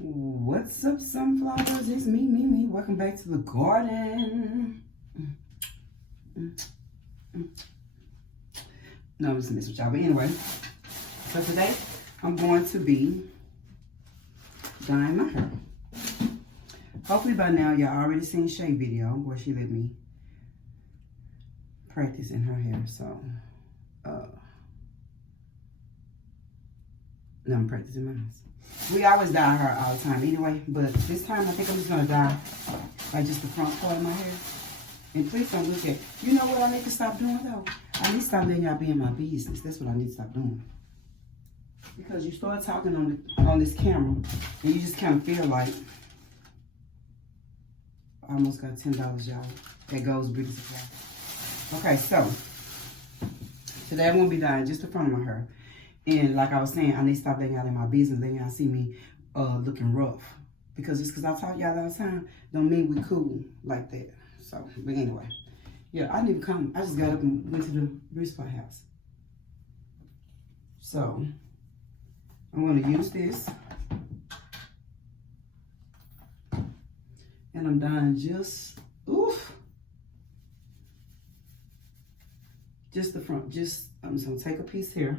What's up, sunflowers? It's me. Welcome back to the garden. No, I'm just messing with y'all. But anyway, so today I'm going to be dyeing my hair. Hopefully by now y'all already seen Shae video where she let me practice in her hair. So, now I'm practicing mine. We always dye her hair all the time anyway, but this time I think I'm just gonna dye like just the front part of my hair. And please don't look at, you know what I need to stop doing though? I need to stop letting y'all be in my business. That's what I need to stop doing. Because you start talking on this camera and you just kind of feel like, I almost got $10, y'all. That goes beauty supply. Okay, so today I'm gonna be dyeing just the front of my hair. And like I was saying, I need to stop letting y'all in my business, letting y'all see me looking rough. Because just because I talk y'all all the time, don't mean we cool like that. So, but anyway. Yeah, I didn't even come. I just got up and went to the beauty supply house. So, I'm going to use this. And I'm dyeing just, just the front. I'm just going to take a piece here.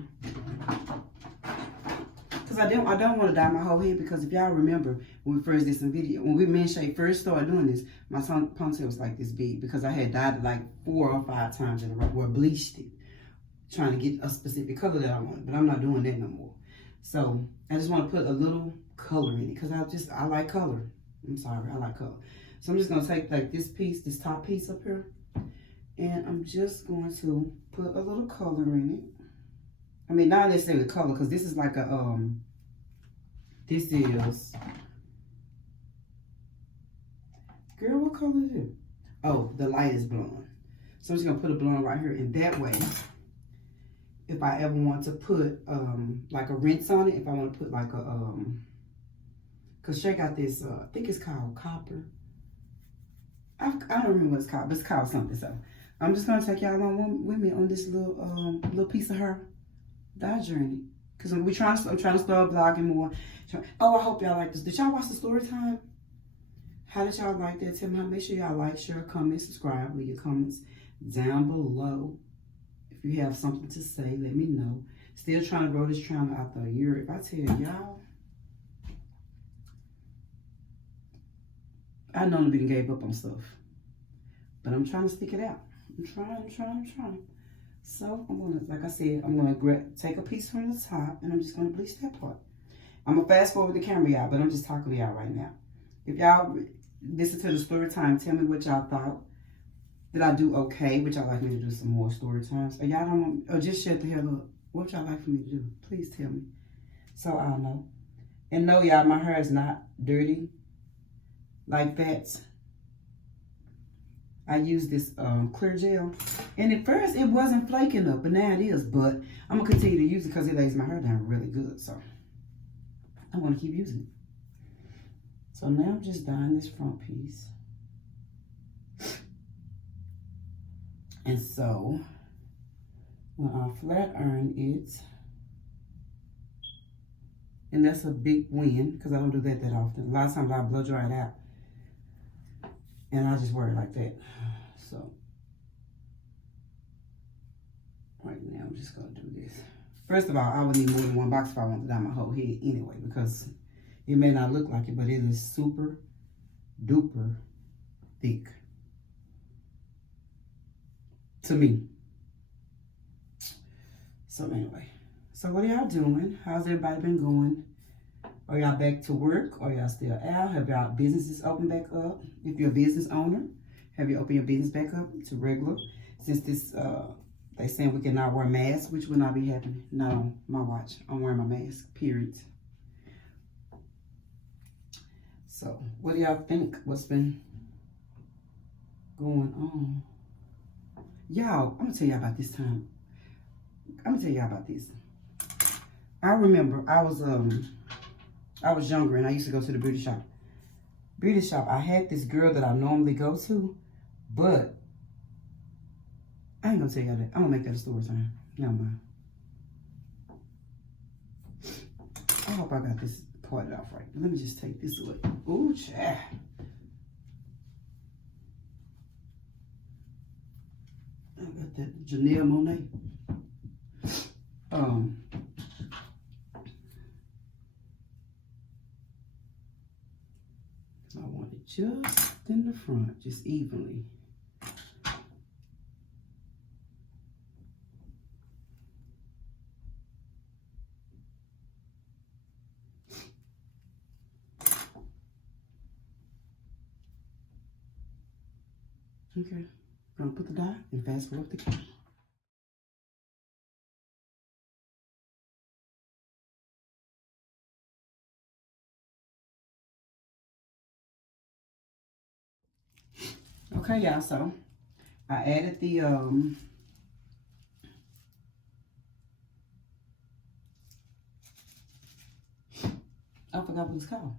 Because I don't want to dye my whole head, because if y'all remember when we first did some video, when me and Shae first started doing this, my ponytail was like this big because I had dyed it like 4 or 5 times in a row, or bleached it, trying to get a specific color that I wanted, but I'm not doing that no more. So I just want to put a little color in it because I like color. I'm sorry, I like color. So I'm just going to take like this piece, this top piece up here, and I'm just going to put a little color in it. I mean, not necessarily color, because this is like a, this is, girl, what color is it? Oh, the lightest blonde. So I'm just gonna put a blonde right here, and that way, if I ever want to put, like a rinse on it, if I want to put like a, because Shae got this, I think it's called copper. I don't remember what it's called, but it's called something. So I'm just gonna take y'all along with me on this little piece of her dye journey, because I'm trying to start vlogging more. Oh, I hope y'all like this. Did y'all watch the story time? How did y'all like that? Tell me. Make sure y'all like, share, comment, subscribe. Leave your comments down below. If you have something to say, let me know. Still trying to grow this channel after a year. If I tell y'all, I know that we gave up on stuff, but I'm trying to stick it out. I'm trying. So I'm gonna, like I said, I'm gonna take a piece from the top, and I'm just gonna bleach that part. I'm gonna fast forward the camera, y'all, but I'm just talking to y'all right now. If y'all listen to the story time, tell me what y'all thought. Did I do okay? Would y'all like me to do some more story times? Or y'all don't want, or just shut the hell up. What would y'all like for me to do? Please tell me, so I'll know. And no, y'all, my hair is not dirty like that. I used this clear gel, and at first it wasn't flaking up, but now it is. But I'm gonna continue to use it because it lays my hair down really good. So I'm gonna keep using it. So now I'm just dyeing this front piece, and so when I flat iron it, and that's a big win because I don't do that often. A lot of times I blow dry it out. And I just wear it like that. So, right now I'm just gonna do this. First of all, I would need more than one box if I want to dye my whole head anyway, because it may not look like it, but it is super duper thick. To me. So anyway, so what are y'all doing? How's everybody been going? Are y'all back to work? Are y'all still out? Have y'all businesses open back up? If you're a business owner, have you opened your business back up to regular? Since this, they saying we cannot wear masks, which will not be happening. Not on my watch. I'm wearing my mask, period. So, what do y'all think? What's been going on? Y'all, I'm gonna tell y'all about this time. I'm gonna tell y'all about this. I remember I was younger and I used to go to the beauty shop. I had this girl that I normally go to, but I ain't gonna tell y'all that. I'm gonna make that a story time. Never mind. I hope I got this part it off right. Let me just take this away. Ooh, child. I got that Janelle Monáe. I want it just in the front, just evenly. Okay, gonna put the dye and fast forward the camera. Okay, y'all, so I added the I forgot what it's called,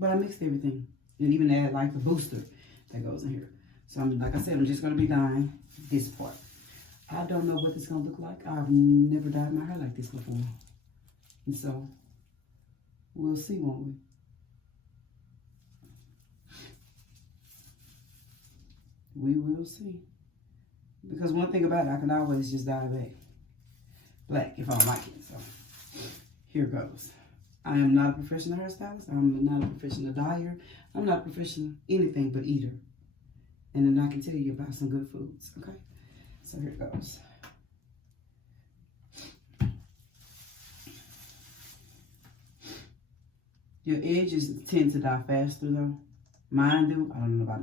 but I mixed everything and even add like the booster that goes in here. So I'm, like I said, I'm just gonna be dyeing this part. I don't know what it's gonna look like. I've never dyed my hair like this before, and so we'll see, won't we? We will see. Because one thing about it, I can always just dye it back black if I don't like it. So here goes. I am not a professional hairstylist. I'm not a professional dyer. I'm not a professional anything but eater. And then I can tell you about some good foods, okay? So here it goes. Your edges tend to dye faster though. Mine do. I don't know about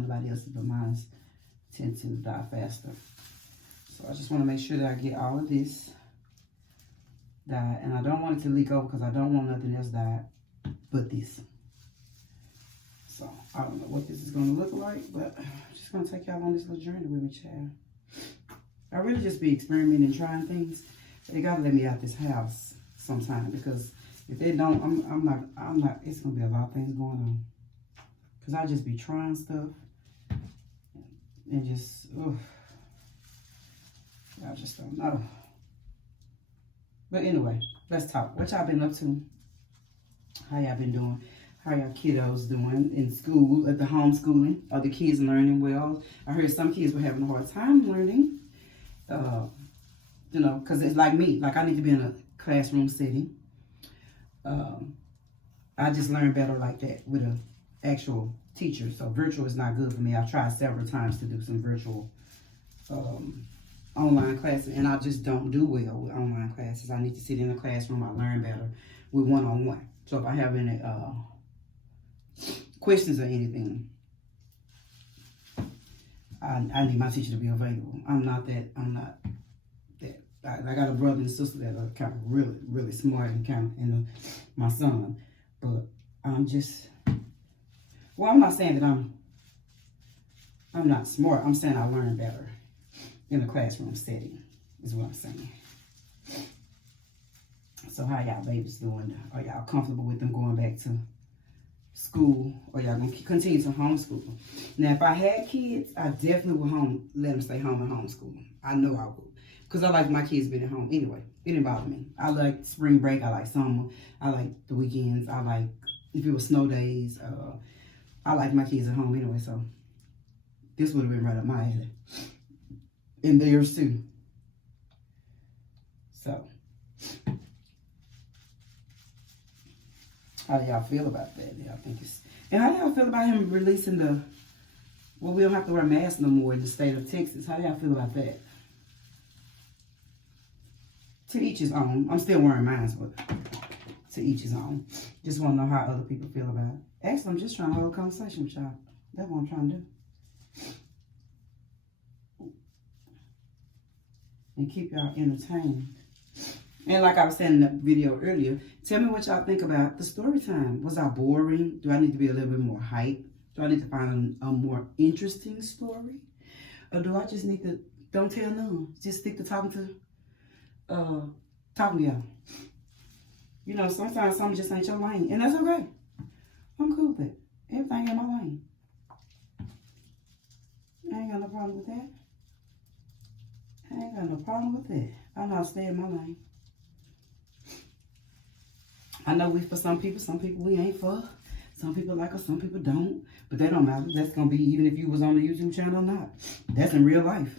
nobody else's, but mine tend to dye faster. So I just want to make sure that I get all of this dyed. And I don't want it to leak over because I don't want nothing else dyed but this. So I don't know what this is going to look like, but I'm just going to take y'all on this little journey with me, child. I really just be experimenting and trying things. They got to let me out this house sometime, because if they don't, I'm not, it's going to be a lot of things going on. Because I just be trying stuff and just, I just don't know. But anyway, let's talk. What y'all been up to? How y'all been doing? How y'all kiddos doing in school, at the homeschooling? Are the kids learning well? I heard some kids were having a hard time learning. You know, because it's like me. Like, I need to be in a classroom setting. I just learn better like that with an actual teacher. So virtual is not good for me. I've tried several times to do some virtual online classes, and I just don't do well with online classes. I need to sit in a classroom. I learn better with one-on-one. So if I have any questions or anything, I need my teacher to be available. I'm not that. I got a brother and sister that are kind of really smart and my son, but I'm just, well, I'm not saying that I'm not smart. I'm saying I learn better in a classroom setting, is what I'm saying. So how y'all babies doing? Are y'all comfortable with them going back to school, or y'all gonna continue to homeschool? Now, if I had kids, I definitely would let them stay home and homeschool them. I know I would, because I like my kids being at home anyway. It didn't bother me. I like spring break. I like summer. I like the weekends. I like if it was snow days. I like my kids at home anyway. So this would have been right up my alley, and theirs too. So how do y'all feel about that? Do y'all think it's, and how do y'all feel about him releasing the, well, we don't have to wear masks no more in the state of Texas? How do y'all feel about that? To each his own. I'm still wearing mine, but to each his own. Just want to know how other people feel about it. Actually, I'm just trying to hold a conversation with y'all. That's what I'm trying to do. And keep y'all entertained. And like I was saying in the video earlier, tell me what y'all think about the story time. Was I boring? Do I need to be a little bit more hype? Do I need to find a more interesting story? Or do I just need to, don't tell none, just stick to talking to y'all? You know, sometimes something just ain't your lane, and that's okay. I'm cool with it. Everything in my lane. I ain't got no problem with that. I ain't got no problem with that. I know I stay in my lane. I know we for some people we ain't for. Some people like us, some people don't. But that don't matter. That's going to be even if you was on the YouTube channel or not. That's in real life.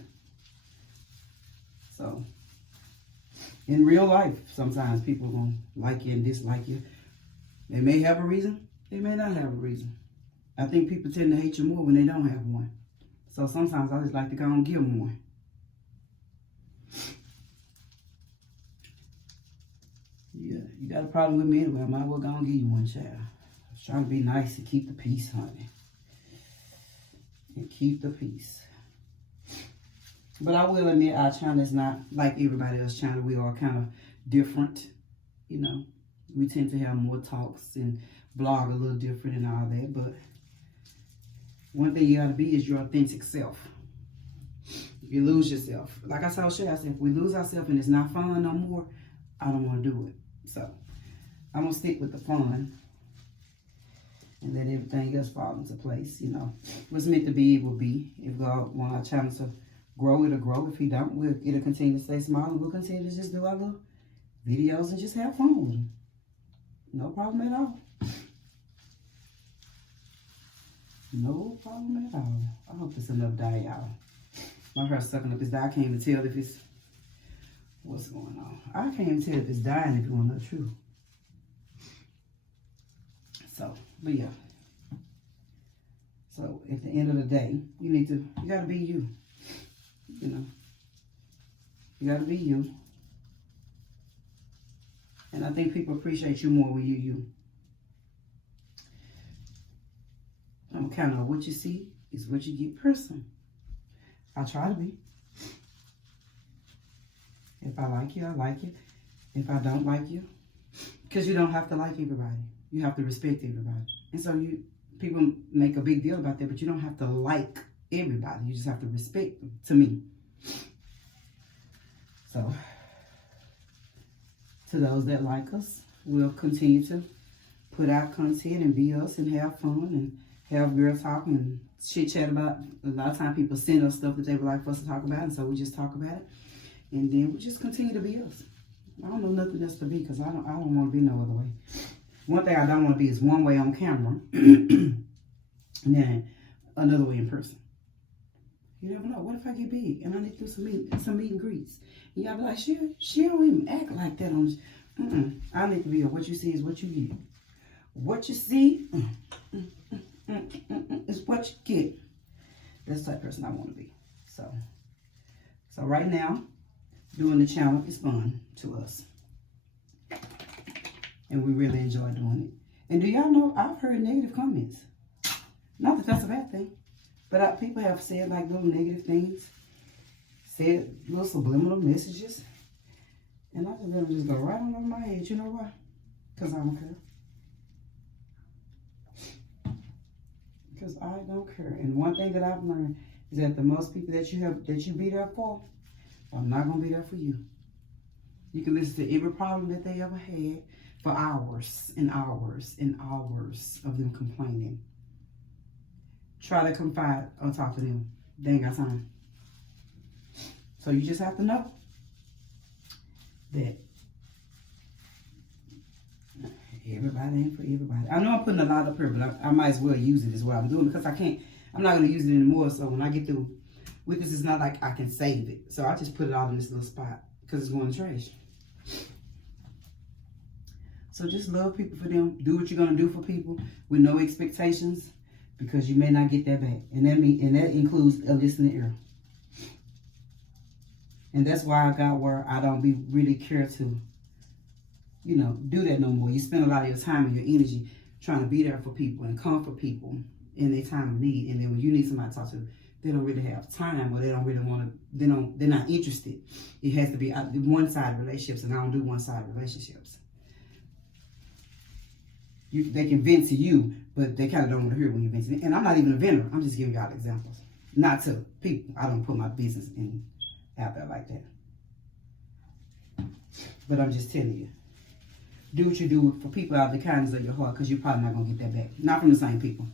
So, in real life, sometimes people are going to like you and dislike you. They may have a reason. They may not have a reason. I think people tend to hate you more when they don't have one. So sometimes I just like to go and give them one. Yeah, you got a problem with me anyway. I might as well go and give you one, child. I was trying to be nice and keep the peace, honey. And keep the peace. But I will admit our channel is not like everybody else's channel. We are kind of different, you know. We tend to have more talks and blog a little different and all that. But one thing you got to be is your authentic self. If you lose yourself, like I told Shae, I said, if we lose ourselves and it's not fun no more, I don't want to do it. So I'm going to stick with the fun and let everything else fall into place, you know. What's meant to be, it will be. If God wants our channel to grow, it'll grow. If he don't, it'll continue to stay small and we'll continue to just do our little videos and just have fun with them. No problem at all. No problem at all. I hope it's enough dye, y'all. My hair's sucking up his dye. I can't even tell if it's... What's going on? I can't even tell if it's dying if you want to know the truth. So, but yeah. So, at the end of the day, you got to be you. You know. You got to be you. And I think people appreciate you more when you're you. I'm kind of what you see is what you get person. I try to be. If I like you, I like you. If I don't like you, because you don't have to like everybody. You have to respect everybody. And so people make a big deal about that, but you don't have to like everybody. You just have to respect them, to me. So, to those that like us, we'll continue to put out content and be us and have fun and have girl talk and chit-chat about. A lot of times people send us stuff that they would like for us to talk about, and so we just talk about it. And then we just continue to be us. I don't know nothing else to be because I don't want to be no other way. One thing I don't want to be is one way on camera and then another way in person. You never know. What if I get big and I need to do some meet and greets? And y'all be like, she don't even act like that on this. I need to be what you see is what you get. What you see is what you get. That's the type of person I want to be. So right now, doing the channel is fun to us. And we really enjoy doing it. And do y'all know, I've heard negative comments. Not that that's a bad thing. But people have said like little negative things. Said little subliminal messages. And I just let them just go right on over my head. You know why? Because I don't care. Because I don't care. And one thing that I've learned is that the most people that you be there for, I'm not going to be there for you. You can listen to every problem that they ever had for hours and hours and hours of them complaining. Try to confide or talk to them. They ain't got time. So you just have to know that everybody ain't for everybody. I know I'm putting a lot up here, but I might as well use it as what I'm doing because I'm not going to use it anymore. So when I get through with this, it's not like I can save it. So I just put it all in this little spot because it's going in the trash. So just love people for them. Do what you're going to do for people with no expectations because you may not get that back. And that includes a listening ear. And that's why I got where I don't really care to, do that no more. You spend a lot of your time and your energy trying to be there for people and comfort people in their time of need. And then when you need somebody to talk to, they don't really have time or they don't really want to, they're not interested. It has to be one-sided relationships, and I don't do one-sided relationships. They can vent to you, but they kind of don't want to hear when you vent to them. And I'm not even a vendor. I'm just giving y'all examples. Not to people. I don't put my business out there like that. But I'm just telling you. Do what you do for people out of the kindness of your heart because you're probably not going to get that back. Not from the same people.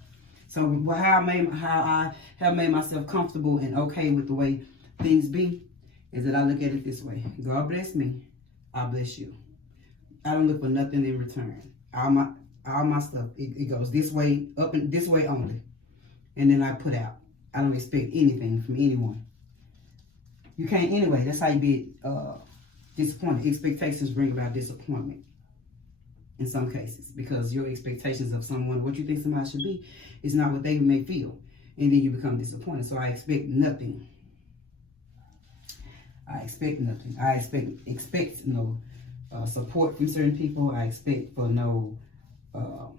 So how I have made myself comfortable and okay with the way things be is that I look at it this way. God bless me. I bless you. I don't look for nothing in return. All my stuff, it goes this way, up and this way only. And then I put out. I don't expect anything from anyone. You can't anyway. That's how you be disappointed. Expectations bring about disappointment in some cases, because your expectations of someone, what you think somebody should be, is not what they may feel. And then you become disappointed. So I expect nothing. I expect nothing. I expect no support from certain people. I expect for no, a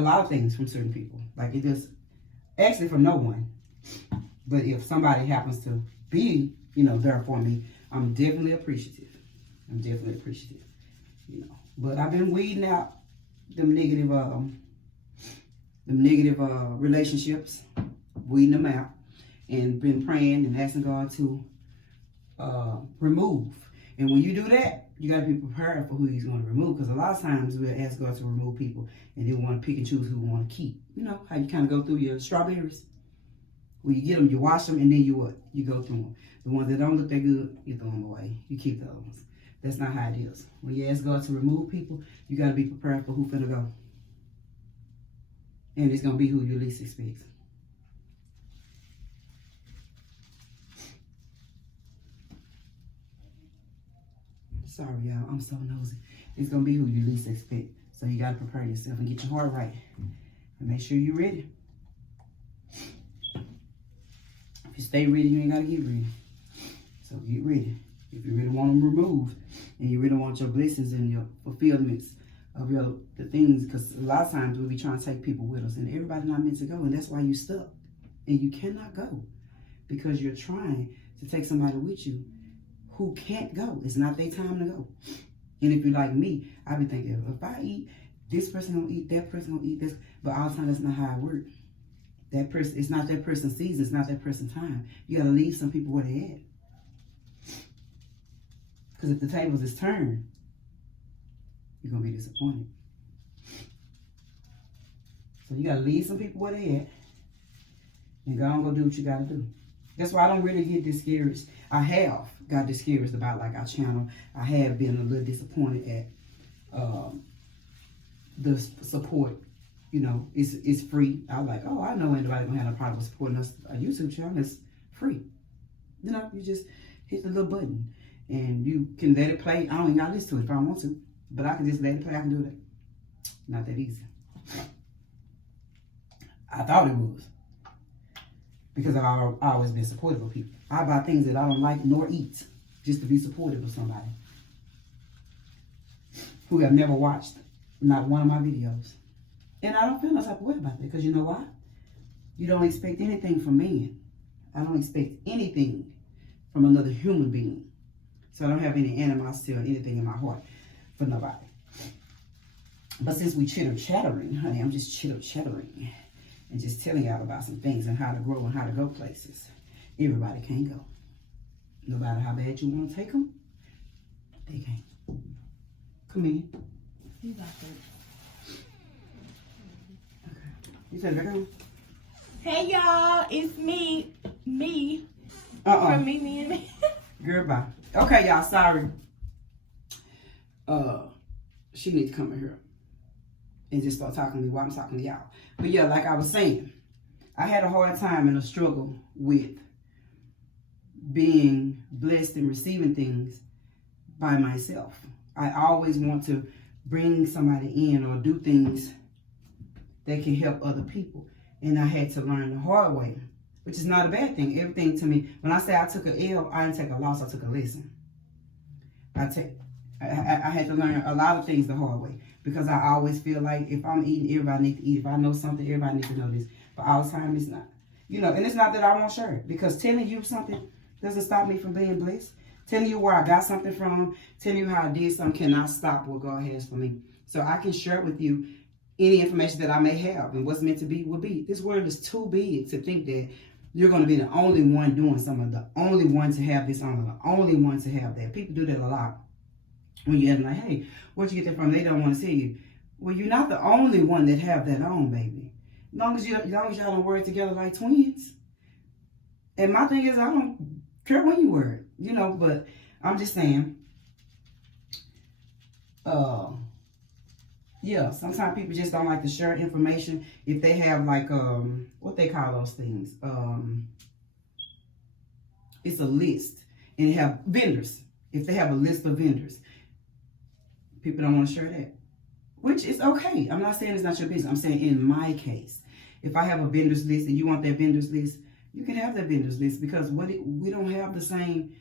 lot of things from certain people. Like it just, actually from no one. But if somebody happens to be, there for me, I'm definitely appreciative. But I've been weeding out them negative relationships, weeding them out, and been praying and asking God to remove. And when you do that, you got to be prepared for who He's going to remove. Because a lot of times we'll ask God to remove people, and then want to pick and choose who we want to keep. You know how you kind of go through your strawberries. When you get them, you wash them, and then you go through them. The ones that don't look that good, you throw them away. You keep the other ones. That's not how it is. When you ask God to remove people, you got to be prepared for who's finna go. And it's going to be who you least expect. Sorry, y'all. I'm so nosy. It's going to be who you least expect. So you got to prepare yourself and get your heart right. And make sure you're ready. If you stay ready, you ain't got to get ready. So get ready. If you really want them removed, and you really want your blessings and your fulfillments of the things, because a lot of times we'll be trying to take people with us, and everybody's not meant to go, and that's why you're stuck. And you cannot go, because you're trying to take somebody with you who can't go. It's not their time to go. And if you're like me, I be thinking, if I eat, this person gonna eat, that person gonna eat this, but all the time that's not how it works. That person, it's not that person's season, it's not that person's time. You gotta leave some people where they at. Because if the tables is turned, you're going to be disappointed. So you got to leave some people where they at. And go on, go do what you got to do. That's why I don't really get discouraged. I have got discouraged about like our channel. I have been a little disappointed at the support. It's free. I was like, oh, I know anybody going to have no problem supporting us. A YouTube channel is free. You just hit the little button. And you can let it play. I don't even got to listen to it if I don't want to. But I can just let it play. I can do that. Not that easy. I thought it was. Because I've always been supportive of people. I buy things that I don't like nor eat just to be supportive of somebody who have never watched not one of my videos. And I don't feel no type of way about that. Because you know why? You don't expect anything from man. I don't expect anything from another human being. So I don't have any animosity or anything in my heart for nobody. But since we chitter-chattering, honey, I'm just chitter-chattering and just telling y'all about some things and how to grow and how to go places. Everybody can't go. No matter how bad you want to take them, they can't. Come in. You got that. Okay. You said it back on? Hey, y'all. It's me. From me and me. Girl, bye. Okay, y'all, sorry. She needs to come in here and just start talking to me while I'm talking to y'all. But yeah, like I was saying, I had a hard time and a struggle with being blessed and receiving things by myself. I always want to bring somebody in or do things that can help other people. And I had to learn the hard way. Which is not a bad thing. Everything to me, when I say I took an L, I didn't take a loss, I took a lesson. I had to learn a lot of things the hard way. Because I always feel like if I'm eating, everybody needs to eat. If I know something, everybody needs to know this. But all the time, it's not. And it's not that I won't share it. Because telling you something doesn't stop me from being blessed. Telling you where I got something from, telling you how I did something cannot stop what God has for me. So I can share with you any information that I may have. And what's meant to be will be. This world is too big to think that you're going to be the only one doing something, the only one to have this on, the only one to have that. People do that a lot. When you're like, hey, where'd you get that from? They don't want to see you. Well, you're not the only one that have that on, baby. As long as y'all don't work together like twins. And my thing is, I don't care when you work, but I'm just saying, Yeah, sometimes people just don't like to share information. If they have like, what they call those things? It's a list. And they have vendors. If they have a list of vendors, people don't want to share that. Which is okay. I'm not saying it's not your business. I'm saying in my case, if I have a vendors list and you want that vendors list, you can have that vendors list because we don't have the same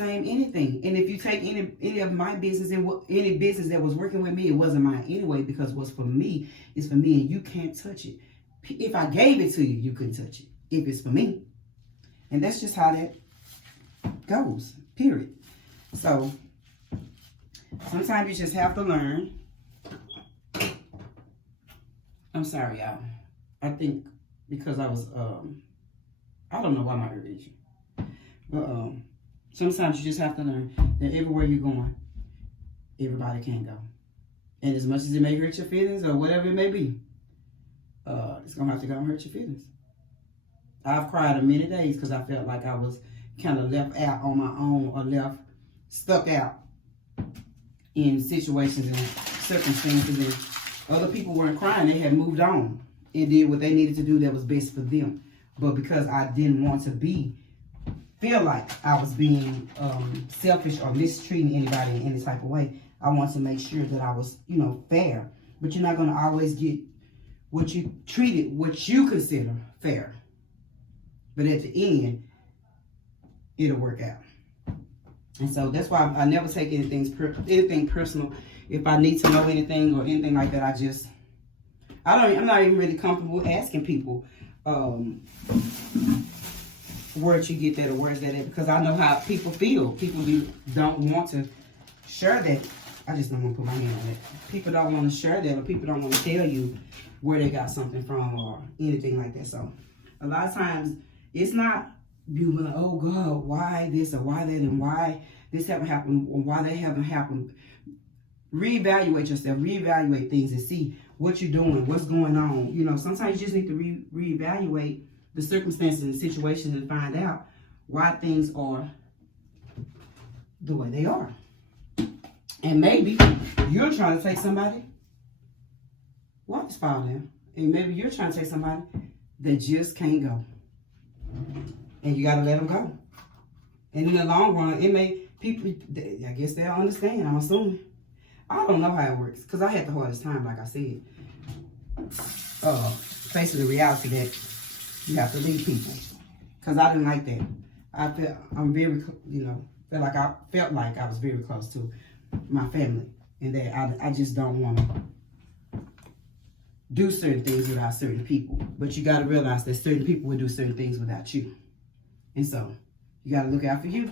anything. And if you take any of my business and any business that was working with me, it wasn't mine anyway because what's for me is for me and you can't touch it. If I gave it to you, you couldn't touch it. If it's for me. And that's just how that goes, period. So sometimes you just have to learn. I'm sorry, y'all. I think because I was, I don't know why my ear itching. But sometimes you just have to learn that everywhere you're going, everybody can go. And as much as it may hurt your feelings or whatever it may be, it's going to have to go and hurt your feelings. I've cried many days because I felt like I was kind of left out on my own or stuck out in situations and circumstances, and other people weren't crying. They had moved on and did what they needed to do that was best for them. But because I didn't want to feel like I was being selfish or mistreating anybody in any type of way, I want to make sure that I was, fair. But you're not going to always get what you consider fair. But at the end, it'll work out. And so that's why I never take anything personal. If I need to know anything or anything like that, I'm not even really comfortable asking people where'd you get that or where's that at, because I know how people feel. People don't want to share that. I just don't want to put my hand on it. People don't want to share that, or people don't want to tell you where they got something from or anything like that. So a lot of times it's not you like, oh God, why this or why that and why this haven't happened or why that haven't happened. Reevaluate yourself, reevaluate things and see what you're doing, what's going on. Sometimes you just need to reevaluate the circumstances and situations and find out why things are the way they are. And maybe you're trying to take somebody watch fall down. And maybe you're trying to take somebody that just can't go. And you got to let them go. And in the long run, I guess they'll understand, I'm assuming. I don't know how it works, because I had the hardest time, like I said, facing the reality that you have to leave people. Because I didn't like that. I felt like I was very close to my family, and that I just don't want to do certain things without certain people. But you got to realize that certain people will do certain things without you. And so you got to look out for you.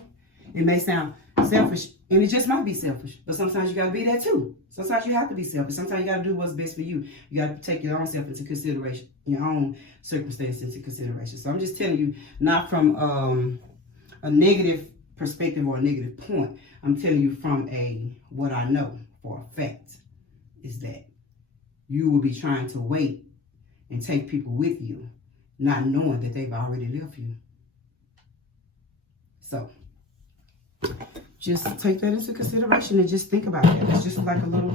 It may sound selfish, and it just might be selfish, but sometimes you got to be there too. Sometimes you have to be selfish. Sometimes you got to do what's best for you. You got to take your own self into consideration, your own circumstances into consideration. So I'm just telling you, not from a negative perspective or a negative point. I'm telling you from what I know for a fact is that you will be trying to wait and take people with you, not knowing that they've already left you. So just take that into consideration and just think about that. It's just like a little,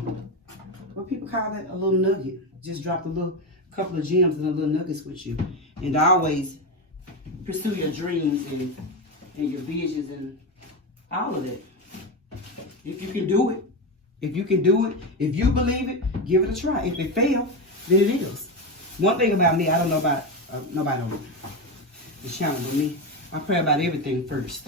what people call that, a little nugget. Just drop a couple of gems and a little nuggets with you. And always pursue your dreams and your visions and all of that. If you can do it, if you believe it, give it a try. If it fails, then it is. One thing about me, I don't know about nobody on the channel, but me, I pray about everything first.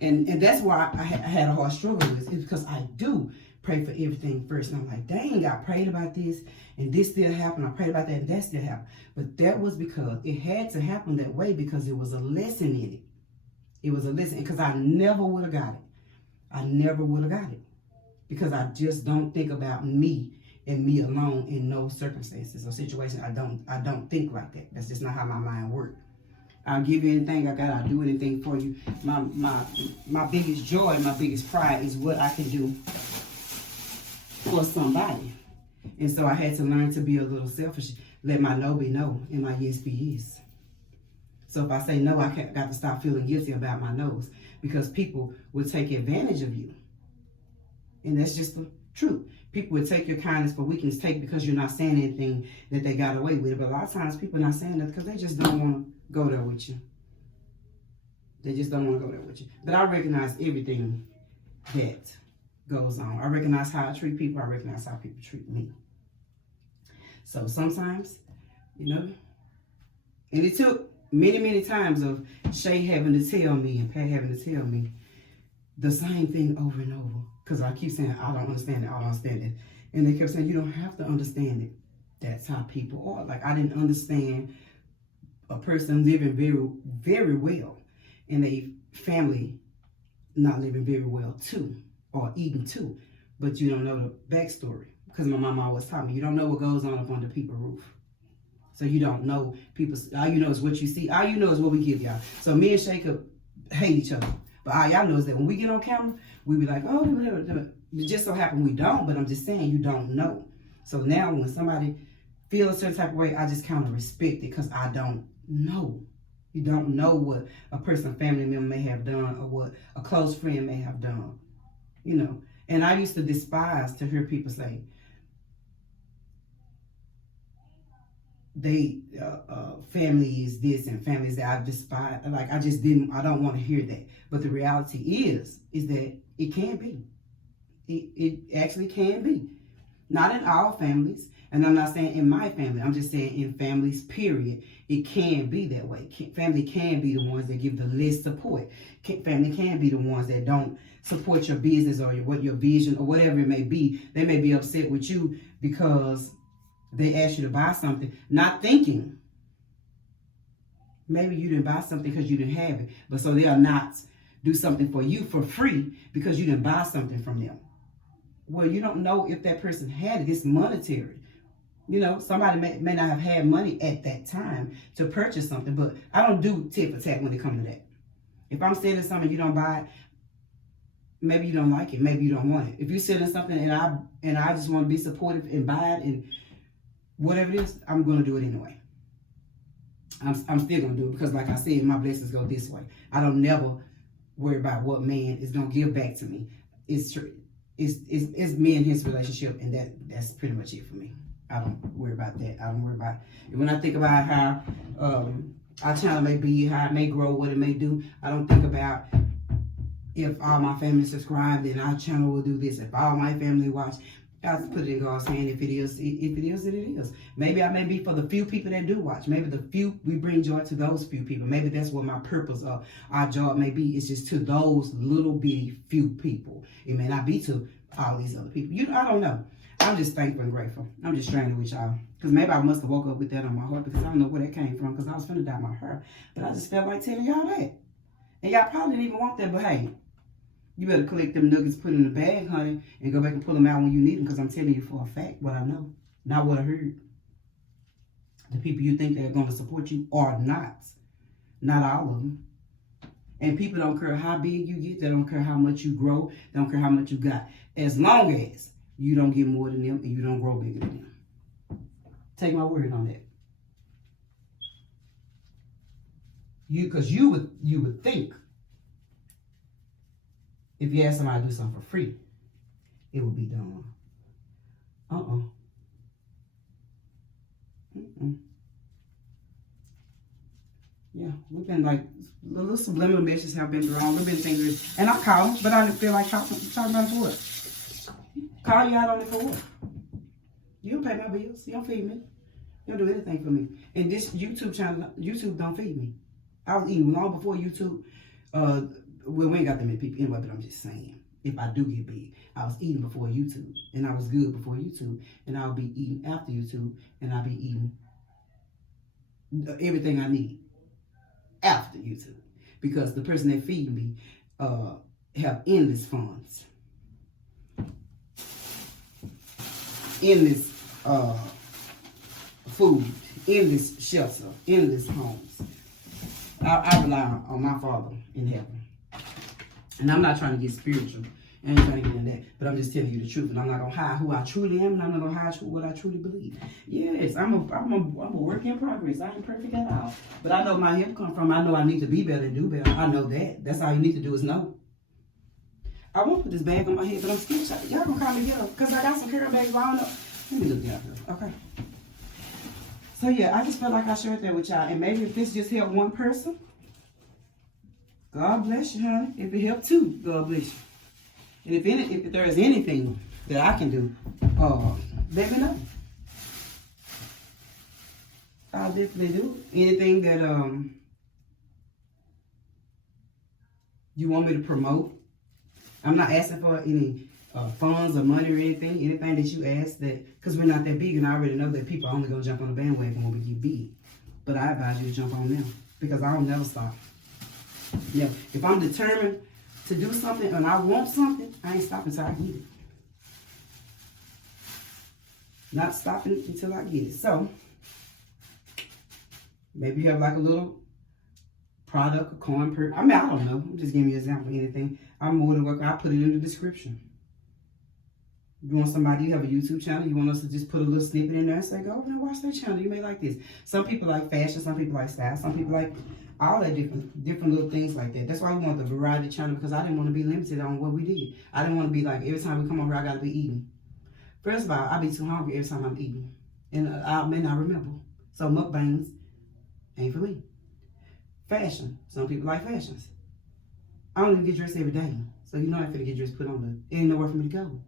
And that's why I had a hard struggle with this. It's because I do pray for everything first. And I'm like, dang, I prayed about this and this still happened. I prayed about that and that still happened. But that was because it had to happen that way, because it was a lesson in it. It was a lesson, because I never would have got it. I never would have got it. Because I just don't think about me and me alone in no circumstances or situations. I don't think like that. That's just not how my mind works. I'll give you anything I got. I'll do anything for you. My biggest joy, my biggest pride is what I can do for somebody. And so I had to learn to be a little selfish. Let my no be no and my yes be yes. So if I say no, I got to stop feeling guilty about my no's, because people will take advantage of you. And that's just the truth. People would take your kindness for weakness, take because you're not saying anything that they got away with. But a lot of times people are not saying that because they just don't want to go there with you. They just don't want to go there with you. But I recognize everything that goes on. I recognize how I treat people. I recognize how people treat me. So sometimes, you know, and it took many, many times of Shae having to tell me and Pat having to tell me the same thing over and over. Because I keep saying, I don't understand it, I don't understand it. And they kept saying, you don't have to understand it. That's how people are. Like, I didn't understand a person living very, very well and a family not living very well too, or eating too. But you don't know the backstory. Because my mama always taught me, you don't know what goes on up under people's roof. So you don't know people's, all you know is what you see. All you know is what we give y'all. So me and Shae could hate each other. But all y'all know is that when we get on camera, we be like, oh, it just so happen we don't. But I'm just saying, you don't know. So now when somebody feels a certain type of way, I just kind of respect it because I don't know. You don't know what a person, family member may have done or what a close friend may have done. You know. And I used to despise to hear people say, they family is this and family is that. I despise, like I don't want to hear that. But the reality is that it can be. It actually can be. Not in all families, and I'm not saying in my family, I'm just saying in families, period. It can be that way. Family can be the ones that give the least support. Family can be the ones that don't support your business or what your vision or whatever it may be. They may be upset with you because they asked you to buy something, not thinking. Maybe you didn't buy something because you didn't have it. But so they'll not do something for you for free because you didn't buy something from them. Well, you don't know if that person had it. It's monetary. You know, somebody may not have had money at that time to purchase something. But I don't do tit for tat when it comes to that. If I'm selling something you don't buy it, maybe you don't like it. Maybe you don't want it. If you're selling something and I just want to be supportive and buy it and whatever it is, I'm going to do it anyway. I'm still going to do it because, like I said, my blessings go this way. I don't never worry about what man is going to give back to me. It's true. It's me and his relationship, and that's pretty much it for me. I don't worry about that. I don't worry about it. When I think about how our channel may be, how it may grow, what it may do, I don't think about if all my family subscribe, then our channel will do this. If all my family watch, I put it in God's hand. If it is, then it is. Maybe I may be for the few people that do watch. Maybe the few, we bring joy to those few people. Maybe that's what my purpose of our job may be. It's just to those little bitty few people. It may not be to all these other people. I don't know. I'm just thankful and grateful. I'm just sharing it with y'all. Because maybe I must have woke up with that on my heart because I don't know where that came from because I was finna dye my hair. But I just felt like telling y'all that. And y'all probably didn't even want that, but hey, you better collect them nuggets, put in the bag, honey, and go back and pull them out when you need them because I'm telling you for a fact what I know, not what I heard. The people you think they're going to support you are not. Not all of them. And people don't care how big you get. They don't care how much you grow. They don't care how much you got. As long as you don't get more than them and you don't grow bigger than them. Take my word on that. Because you would think if you ask somebody to do something for free, it would be done. Yeah, we've been like, little subliminal messages have been thrown. We've been thinking, and I call them, but I didn't feel like talking about it for what? Call you out on it for what? You don't pay my bills. You don't feed me. You don't do anything for me. And this YouTube channel, YouTube don't feed me. I was eating long before YouTube. Well, we ain't got that many people anyway, but I'm just saying, if I do get big, I was eating before YouTube, and I was good before YouTube, and I'll be eating after YouTube, and I'll be eating everything I need after YouTube, because the person that feed me have endless funds, endless food, endless shelter, endless homes. I rely on my Father in heaven. And I'm not trying to get spiritual. I ain't trying to get in that. But I'm just telling you the truth. And I'm not going to hide who I truly am. And I'm not going to hide what I truly believe. Yes, I'm a work in progress. I ain't perfect at all. But I know my help come from. I know I need to be better and do better. I know that. That's all you need to do is know. I won't put this bag on my head, but I'm scared. Y'all gonna call me ghetto because I got some carry bags, but I don't know. Let me look down here. Okay. So yeah, I just felt like I shared that with y'all. And maybe if this just helped one person, God bless you, honey. If it helped two, God bless you. And if there is anything that I can do, let me know. I'll definitely do anything that you want me to promote. I'm not asking for any funds or money or anything. Anything that you ask, that because we're not that big, and I already know that people are only gonna jump on the bandwagon when we get big. But I advise you to jump on them because I don't never stop. Yeah, if I'm determined to do something and I want something, I ain't stopping until I get it. Not stopping until I get it. So maybe you have like a little product, a coin per. I mean, I don't know. I'm just giving you an example of anything. I'm more than welcome. I'll put it in the description. You want somebody, you have a YouTube channel, you want us to just put a little snippet in there and say, go over and watch that channel. You may like this. Some people like fashion, some people like style, some people like all that different little things like that. That's why we want the variety channel, because I didn't want to be limited on what we did. I didn't want to be like, every time we come over, I got to be eating. First of all, I be too hungry every time I'm eating. And I may not remember. So mukbangs ain't for me. Fashion. Some people like fashions. I don't even get dressed every day. So you know I finna get dressed put on the, ain't nowhere for me to go.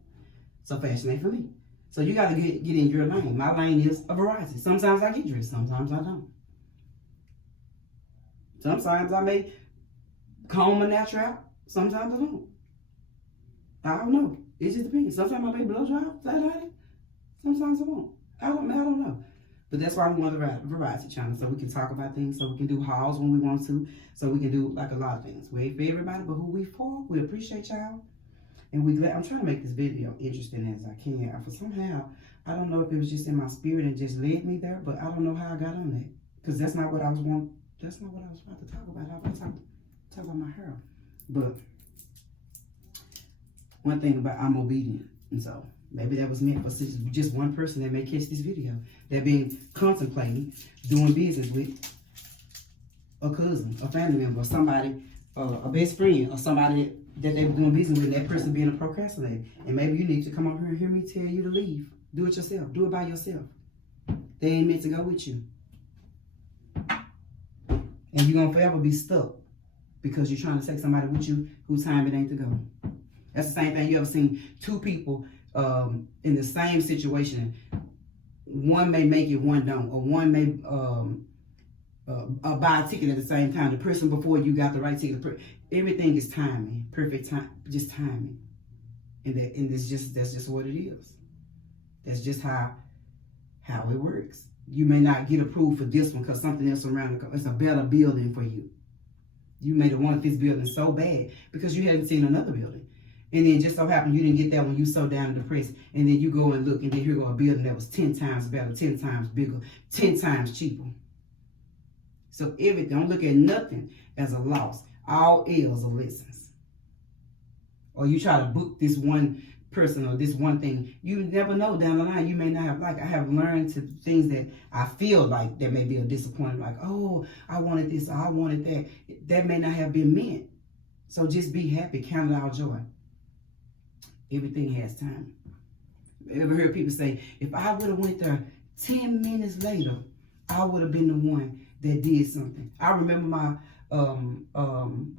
So fashion ain't for me. So you gotta get in your lane. My lane is a variety. Sometimes I get dressed, sometimes I don't. Sometimes I may comb my natural out, sometimes I don't. I don't know. It just depends. Sometimes I may blow dry, flat-ironed. Sometimes I won't. I don't know. But that's why we want a variety channel, so we can talk about things, so we can do hauls when we want to, so we can do like a lot of things. We ain't for everybody, but who we for, we appreciate y'all. And we glad. I'm trying to make this video interesting as I can. For somehow, I don't know if it was just in my spirit and just led me there, but I don't know how I got on that. Because that's not what I was want. That's not what I was about to talk about. I was about to talk about my hair. But one thing about I'm obedient. And so maybe that was meant for just one person that may catch this video. That been contemplating doing business with a cousin, a family member, or somebody, a best friend, or somebody that they were doing business with, and that person being a procrastinator. And maybe you need to come over here and hear me tell you to leave. Do it yourself. Do it by yourself. They ain't meant to go with you. And you're going to forever be stuck because you're trying to take somebody with you whose time it ain't to go. That's the same thing. You ever seen two people in the same situation? One may make it, one don't. Or one may buy a ticket at the same time. The person before you got the right ticket. Everything is timing. Perfect time. Just timing. And that's just what it is. That's just how it works. You may not get approved for this one because something else around it's a better building for you. You may have wanted this building so bad because you hadn't seen another building. And then just so happened you didn't get that when you so down and depressed. And then you go and look, and then here go a building that was 10 times better, 10 times bigger, 10 times cheaper. So don't look at nothing as a loss. All L's are lessons. Or you try to book this one person or this one thing. You never know down the line. You may not have, I have learned to things that I feel like there may be a disappointment. Like, oh, I wanted this, or I wanted that. That may not have been meant. So just be happy. Count it all joy. Everything has time. Ever heard people say, if I would have went there 10 minutes later, I would have been the one that did something. I remember my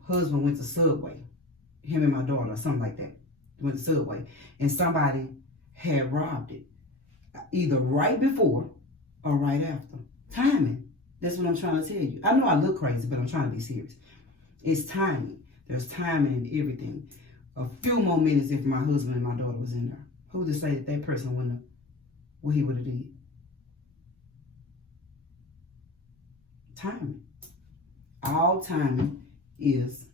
husband went to Subway, him and my daughter, or something like that, went to Subway, and somebody had robbed it, either right before or right after. Timing. That's what I'm trying to tell you. I know I look crazy, but I'm trying to be serious. It's timing. There's timing in everything. A few more minutes if my husband and my daughter was in there. Who would say that person wouldn't have, what he would have did? Timing. All timing is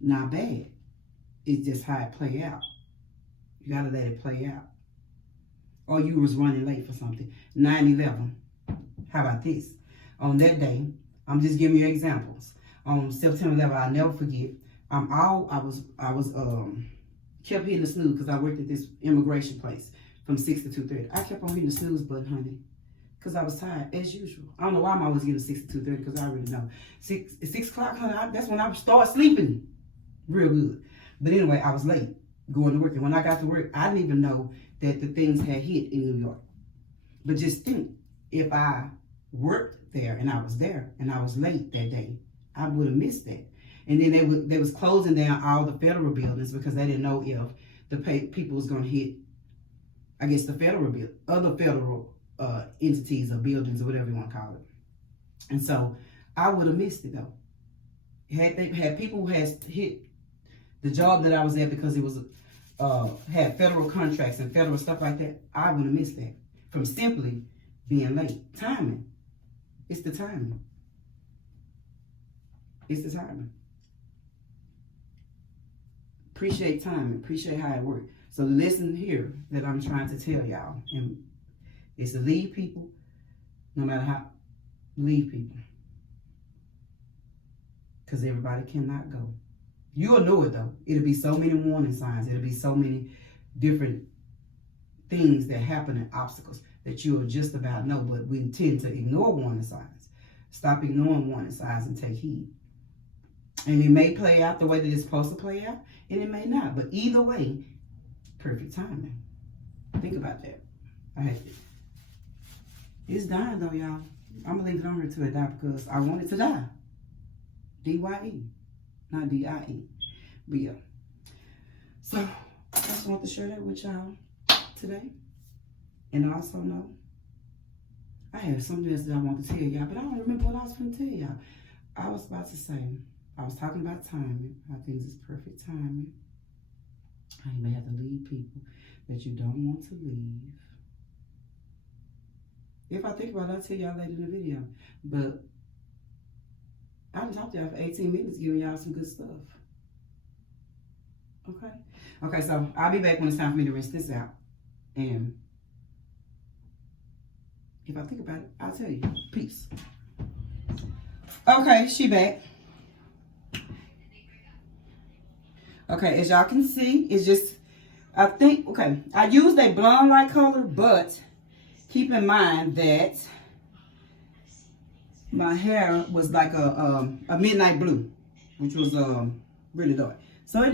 not bad. It's just how it play out. You gotta let it play out. Or you was running late for something. 9/11. How about this? On that day, I'm just giving you examples. On September 11th, I'll never forget. I was kept hitting the snooze because I worked at this immigration place from 6 to 2:30. I kept on hitting the snooze button, honey, because I was tired as usual. I don't know why I was getting 6 to 2:30 because I already know 6 o'clock, honey. That's when I start sleeping real good. But anyway, I was late going to work. And when I got to work, I didn't even know that the things had hit in New York. But just think, if I worked there and I was there and I was late that day, I would have missed that. And then they was closing down all the federal buildings because they didn't know if the people was going to hit, I guess, the other federal entities or buildings or whatever you want to call it. And so I would have missed it though. Had people who had hit the job that I was at because it was had federal contracts and federal stuff like that, I would have missed that from simply being late. Timing. It's the timing. It's the timing. Appreciate timing. Appreciate how it works. So the lesson here that I'm trying to tell y'all is to leave people, no matter how, leave people. Because everybody cannot go. You'll know it though. It'll be so many warning signs. It'll be so many different things that happen and obstacles that you'll just about know. But we tend to ignore warning signs. Stop ignoring warning signs and take heed. And it may play out the way that it's supposed to play out, and it may not. But either way, perfect timing. Think about that. It's dying though, y'all. I'm gonna leave it on here till it die because I want it to die. D-Y-E, not D-I-E. But yeah. So I just want to share that with y'all today. And also know I have something else that I want to tell y'all, but I don't remember what I was going to tell y'all. I was about to say, I was talking about timing. How things is perfect timing. How you may have to leave people that you don't want to leave. If I think about it, I'll tell y'all later in the video. But I done talked to y'all for 18 minutes giving y'all some good stuff. Okay? Okay, so I'll be back when it's time for me to rinse this out. And if I think about it, I'll tell you. Peace. Okay, she back. Okay, as y'all can see, it's just, I think, okay, I used a blonde light color, but keep in mind that my hair was like a midnight blue, which was really dark. So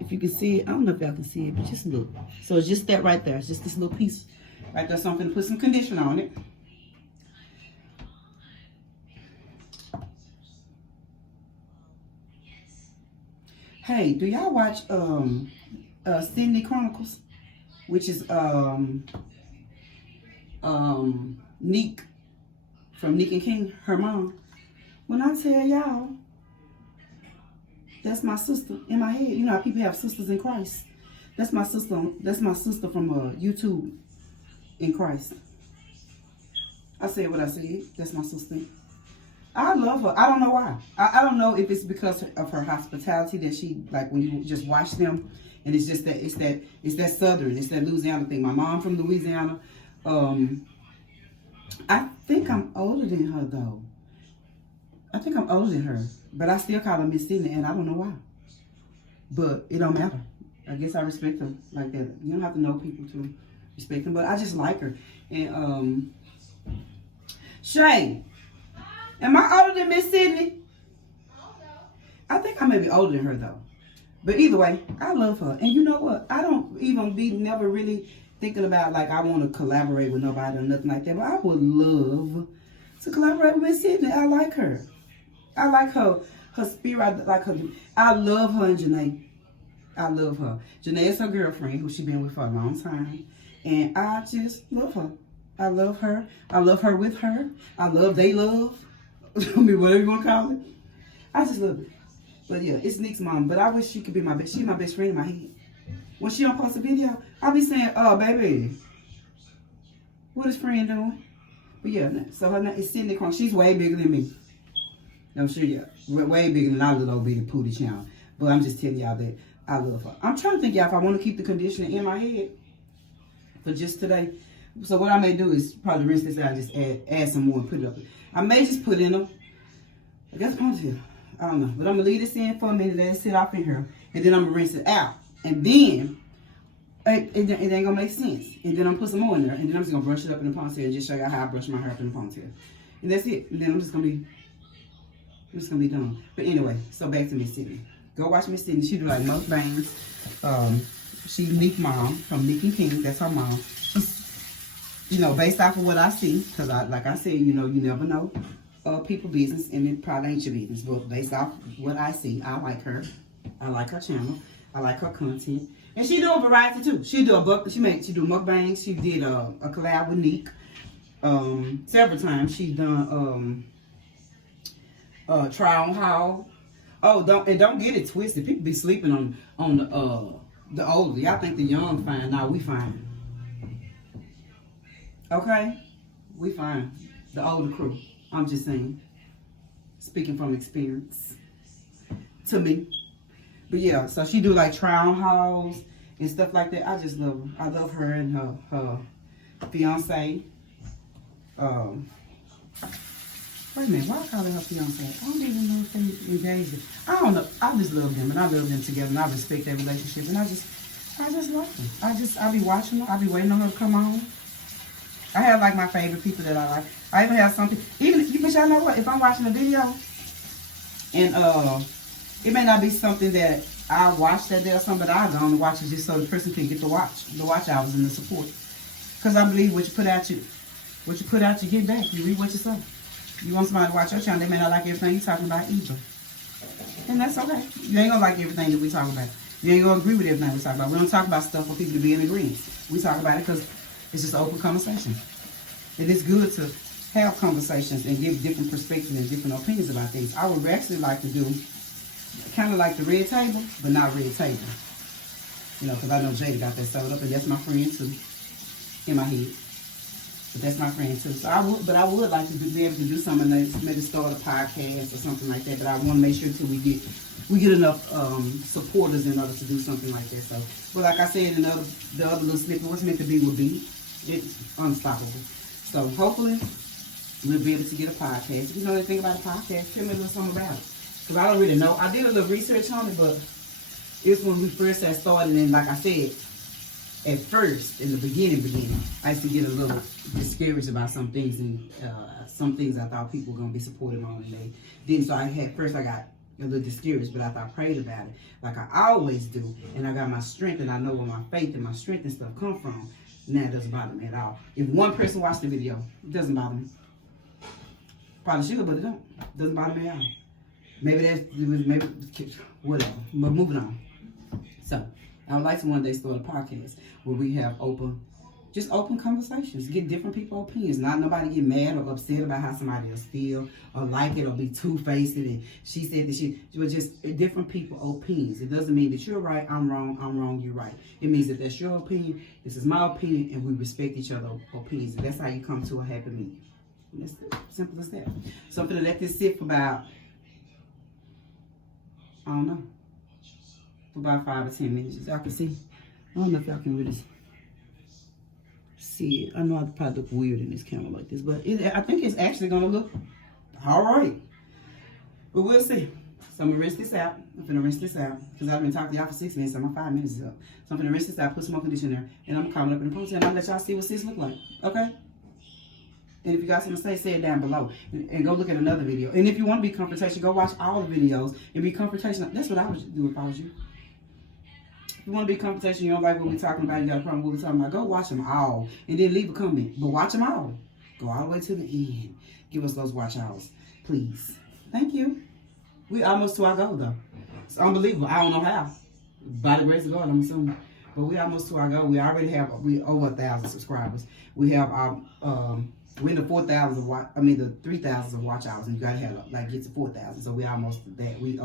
if you can see it, I don't know if y'all can see it, but just look. So it's just that right there. It's just this little piece right there. So I'm going to put some conditioner on it. Hey, do y'all watch Sydney Chronicles, which is Neek from Neek and King, her mom? When I tell y'all, that's my sister in my head. You know how people have sisters in Christ. That's my sister. That's my sister from YouTube in Christ. I said what I said. That's my sister. I love her. I don't know why. I don't know if it's because of her hospitality that she, like, when you just watch them, and it's just that it's that Southern, it's that Louisiana thing. My mom from Louisiana. I think I'm older than her though. I think I'm older than her, but I still call her Miss Sydney, and I don't know why. But it don't matter. I guess I respect them like that. You don't have to know people to respect them, but I just like her. And Shae. Am I older than Miss Sydney? I think I may be older than her though. But either way, I love her. And you know what? I don't even be never really thinking about like I want to collaborate with nobody or nothing like that. But I would love to collaborate with Miss Sydney. I like her. I like her spirit. I like her. I love her and Janae. I love her. Janae is her girlfriend who she been with for a long time. And I just love her. I love her. I love her with her. I love they love. I mean, whatever you want to call it. I just love it. But yeah, it's Nick's mom. But I wish she could be my best. She's my best friend in my head. When she don't post a video, I'll be saying, oh, baby, what is friend doing? But yeah, so her name is Sydney Cron. She's way bigger than me. I'm sure, yeah. Way bigger than our little bitty pooty channel. But I'm just telling y'all that I love her. I'm trying to think, y'all, if I want to keep the conditioner in my head for just today. So what I may do is probably rinse this out and just add some more and put it up. I may just put in them, I guess ponytail. I don't know. But I'm going to leave this in for a minute, let it sit off in here. And then I'm going to rinse it out. And then, it ain't going to make sense. And then I'm going to put some more in there. And then I'm just going to brush it up in the ponytail and just show you how I brush my hair up in the ponytail. And that's it. And then I'm just going to be done. But anyway, so back to Miss Sydney. Go watch Miss Sydney. She do like mukbangs. She's Nick mom from Nick and King. That's her mom. She's, you know, based off of what I see, because like I said, you know, you never know people business, and it probably ain't your business. But based off what I see, I like her. I like her channel. I like her content. And she do a variety too. She do mukbangs. She did a collab with Nick. Several times. She's done try on haul. Oh, don't get it twisted. People be sleeping on the older. Y'all think the young fine. Nah, we fine. Okay? We fine. The older crew. I'm just saying. Speaking from experience. To me. But yeah, so she do like try on hauls and stuff like that. I just love her. I love her and her fiance. Wait a minute, why I call her fiance? I don't even know if they engaged. I don't know. I just love them, and I love them together, and I respect their relationship, and I just love them. I be watching her. I be waiting on her to come on. I have like my favorite people that I like. I even have something. But y'all know what? If I'm watching a video, and it may not be something that I watch that day or something, but I go and watch it just so the person can get the watch hours and the support. Because I believe what you put out, you get back. You read what you say. You want somebody to watch your channel, they may not like everything you're talking about either. And that's okay. You ain't gonna like everything that we talk about. You ain't gonna agree with everything we talk about. We don't talk about stuff for people to be in agreement. We talk about it because it's just an open conversation. And it's good to have conversations and give different perspectives and different opinions about things. I would actually like to do kind of like the red table, but not red table. You know, because I know Jada got that sewed up, and that's my friend too, in my head. But that's my friend too. So I would like to be able to do something like maybe start a podcast or something like that. But I want to make sure too we get enough supporters in order to do something like that. So, well, like I said in the other little snippet, what's meant to be will be. It's unstoppable. So hopefully we'll be able to get a podcast. If you know anything about a podcast, tell me a little something about it. Because I don't really know. I did a little research on it, but it's when we first had started, and like I said, at first, in the beginning, I used to get a little discouraged about some things, and some things I thought people were going to be supportive on, and they didn't. So I got a little discouraged, but after I prayed about it, like I always do, and I got my strength, and I know where my faith and my strength and stuff come from. Now it doesn't bother me at all. If one person watched the video, it doesn't bother me. Probably should, but it don't. Doesn't bother me at all. Maybe whatever. But moving on. So I would like to one day start a podcast where we have open conversations, get different people's opinions. Not nobody get mad or upset about how somebody else feel or like it or be two-faced and she said that she was just different people's opinions. It doesn't mean that you're right, I'm wrong, you're right. It means that that's your opinion, this is my opinion, and we respect each other's opinions. And that's how you come to a happy medium. That's simple as that. So I'm going to let this sit for about, I don't know, for about 5 or 10 minutes. As y'all can see. I don't know if y'all can really see it. I know I probably look weird in this camera like this, but I think it's actually going to look all right. But we'll see. So I'm going to rinse this out. I'm going to rinse this out because I've been talking to y'all for 6 minutes, so my 5 minutes is up. So I'm going to rinse this out, put some more conditioner there, and I'm going to comment up in the post, and I'll let y'all see what this look like. Okay? And if you got something to say it down below. And go look at another video. And if you want to be confrontational, go watch all the videos and be confrontational. That's what I would do if I was you. If you want to be confrontational, you don't like what we're talking about, you got a problem with what we're talking about, go watch them all. And then leave a comment. But watch them all. Go all the way to the end. Give us those watch hours. Please. Thank you. We almost to our goal, though. It's unbelievable. I don't know how. By the grace of God, I'm assuming. But we almost to our goal. We already have over 1,000 subscribers. We have our... we're in the 4,000 the 3,000 watch hours, and you gotta have like get to 4,000. So we almost that. We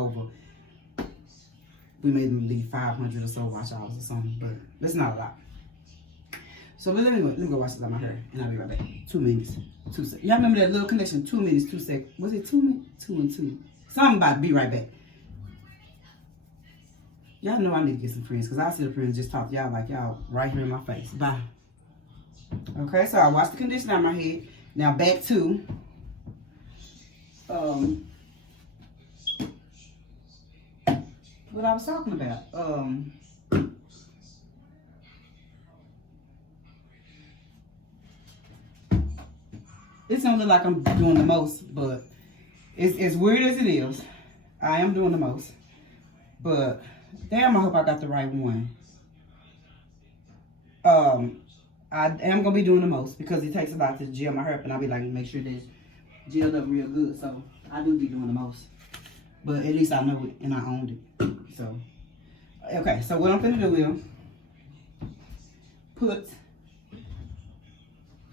made maybe 500 or so watch hours or something, but that's not a lot. So let me go wash this out my hair, and I'll be right back. 2 minutes, 2 seconds. Y'all remember that little connection? 2 minutes, 2 seconds. Was it 2 minutes? 2 and 2. So I'm about to be right back. Y'all know I need to get some friends, because I see the friends just talk to y'all like y'all right here in my face. Bye. Okay, so I washed the conditioner out of my head. Now back to what I was talking about. It's gonna look like I'm doing the most, but it's as weird as it is. I am doing the most. But damn, I hope I got the right one. I am gonna be doing the most because it takes a lot to gel my hair up, and I'll be like, make sure that it's gelled up real good. So I do be doing the most. But at least I know it and I owned it. So okay, so what I'm gonna do is put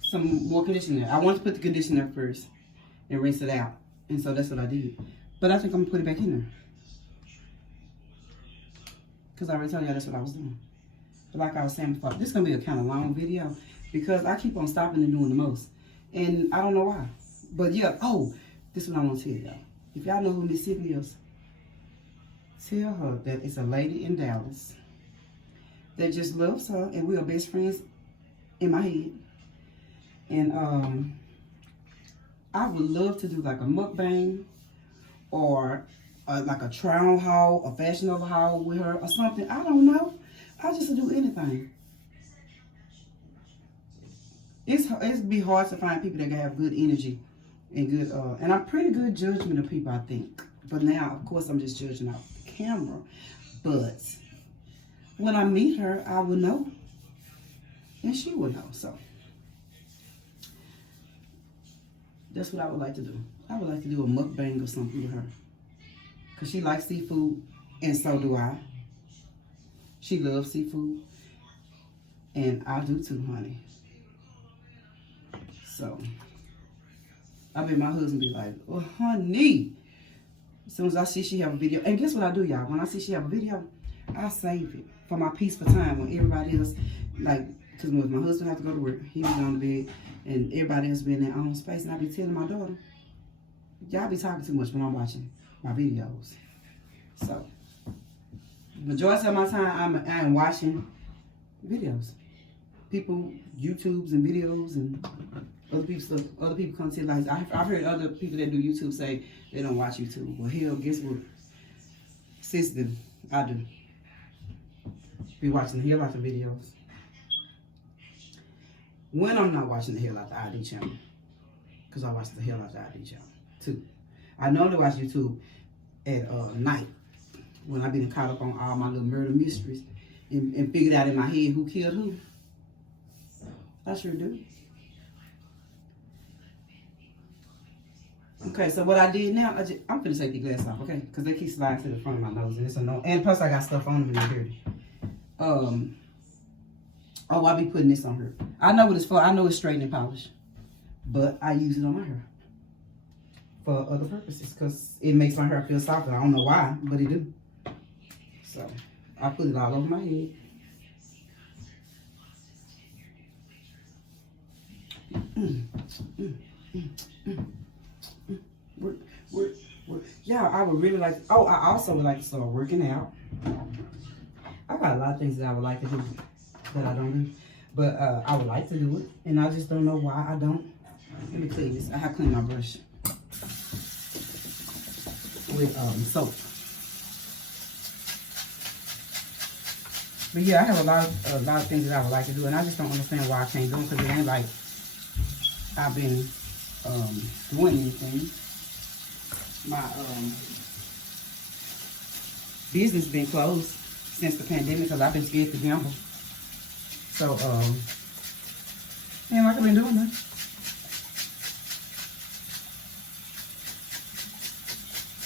some more conditioner. I want to put the conditioner first and rinse it out. And so that's what I did. But I think I'm gonna put it back in there. Because I already told y'all that's what I was doing. But like I was saying before, this is gonna be a kind of long video because I keep on stopping and doing the most. And I don't know why. But yeah, oh, this is what I want to tell y'all. If y'all know who Miss Sydney is, tell her that it's a lady in Dallas that just loves her and we are best friends in my head. And I would love to do like a mukbang or like a trial haul, a fashion over haul with her or something. I don't know. I just do anything. It'd be hard to find people that can have good energy and good, and I'm pretty good judgment of people, I think. But now, of course, I'm just judging off the camera. But when I meet her, I will know. And she will know, so. That's what I would like to do. I would like to do a mukbang or something with her. Because she likes seafood, and so do I. She loves seafood, and I do too, honey. So, I bet my husband be like, oh, honey. As soon as I see she have a video, and guess what I do, y'all? When I see she have a video, I save it for my peaceful time when everybody else, like, because when my husband have to go to work, he was on the bed, and everybody else be in their own space, and I be telling my daughter, y'all be talking too much when I'm watching my videos. So, majority of my time, I am watching videos. People, YouTubes and videos and other people stuff. Other people come to like, I've heard other people that do YouTube say they don't watch YouTube. Well, hell, guess what? Sister, I do. Be watching the hell out of videos. When I'm not watching the hell out the ID channel, because I watch the hell out the ID channel too. I normally watch YouTube at night when I've been caught up on all my little murder mysteries and figured out in my head who killed who. I sure do. Okay, so what I did now, I'm gonna take the glass off, okay? Because they keep sliding to the front of my nose and it's annoying. And plus I got stuff on them and they're dirty. Oh, I be putting this on her. I know what it's for. I know it's straightening polish. But I use it on my hair. For other purposes. Because it makes my hair feel softer. I don't know why, but it do. So, I put it all over my head. Work. Yeah, I would really like, oh, I also would like to start working out. I got a lot of things that I would like to do that I don't do. But I would like to do it. And I just don't know why I don't. Let me clean this. I have cleaned my brush with soap. But yeah, I have a lot of things that I would like to do. And I just don't understand why I can't do them. Because it ain't like I've been doing anything. My business been closed since the pandemic because I've been scared to gamble. So, ain't like I've been doing that.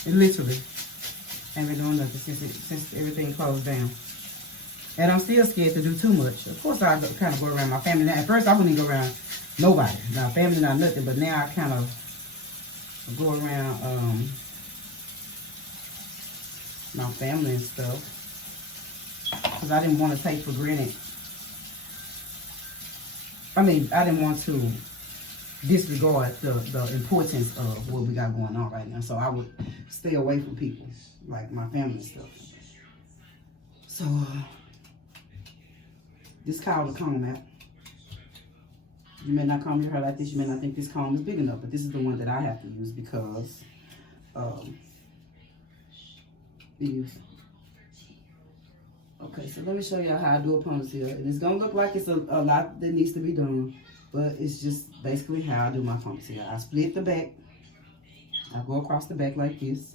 It literally ain't been doing nothing since everything closed down. And I'm still scared to do too much. Of course, I kind of go around my family. Now, at first, I wouldn't go around nobody. Now, family, not nothing. But now, I kind of go around my family and stuff. Because I didn't want to take for granted. I mean, I didn't want to disregard the importance of what we got going on right now. So I would stay away from people, like my family and stuff. So, this called a comb out. You may not comb your hair like this. You may not think this comb is big enough, but this is the one that I have to use because it is. Okay, so let me show y'all how I do a ponytail. And it's going to look like it's a lot that needs to be done, but it's just basically how I do my ponytail. I split the back. I go across the back like this.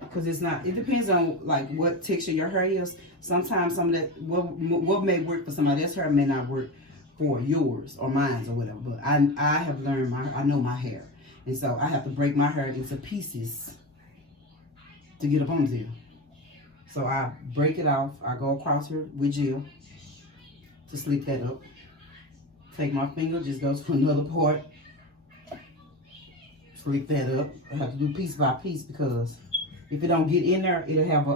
Because it's not, it depends on like what texture your hair is. Sometimes some of that, what may work for somebody else's hair may not work for yours or mine or whatever. But I have learned, I know my hair. And so I have to break my hair into pieces to get a ponytail. So I break it off. I go across here with gel to slick that up. Take my finger, just go to another part. Slick that up. I have to do piece by piece because if it don't get in there, it'll have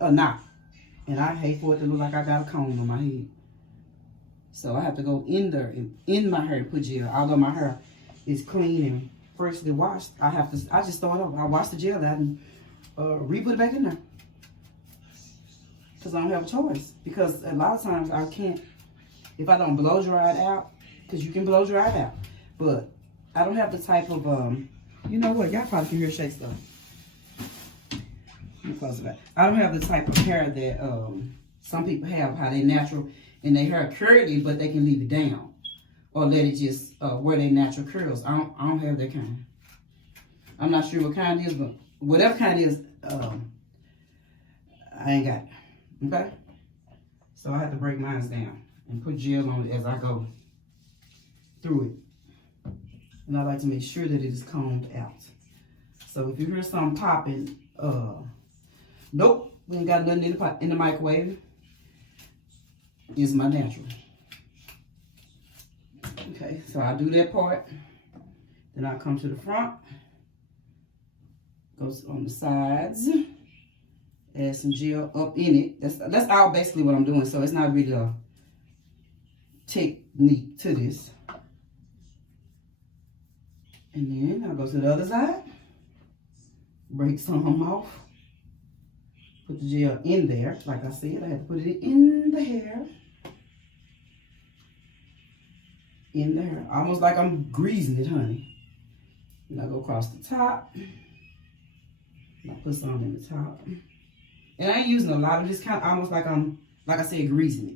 a knot. And I hate for it to look like I got a comb on my head. So I have to go in there, in my hair, put gel. Although my hair is clean and freshly washed, I just throw it over. I wash the gel out and re-put it back in there. Because I don't have a choice. Because a lot of times I can't, if I don't blow dry it out, because you can blow dry it out. But I don't have the type of, you know what, y'all probably can hear Shae stuff. Let me close it back. I don't have the type of hair that some people have, how they natural, and their hair curly, but they can leave it down. Or let it just wear their natural curls. I don't have that kind. I'm not sure what kind it is, but whatever kind it is, I ain't got it. Okay? So I have to break mine down and put gel on it as I go through it. And I like to make sure that it is combed out. So if you hear something popping, nope, we ain't got nothing in the microwave. It's my natural. Okay, so I do that part. Then I come to the front. Goes on the sides. Add some gel up in it. That's all basically what I'm doing. So it's not really a technique to this. And then I'll go to the other side. Break some off. Put the gel in there. Like I said, I have to put it in the hair. In the hair. Almost like I'm greasing it, honey. And I go across the top. And I put some in the top. And I ain't using a lot of this, kind of almost like I'm, like I said, greasing it.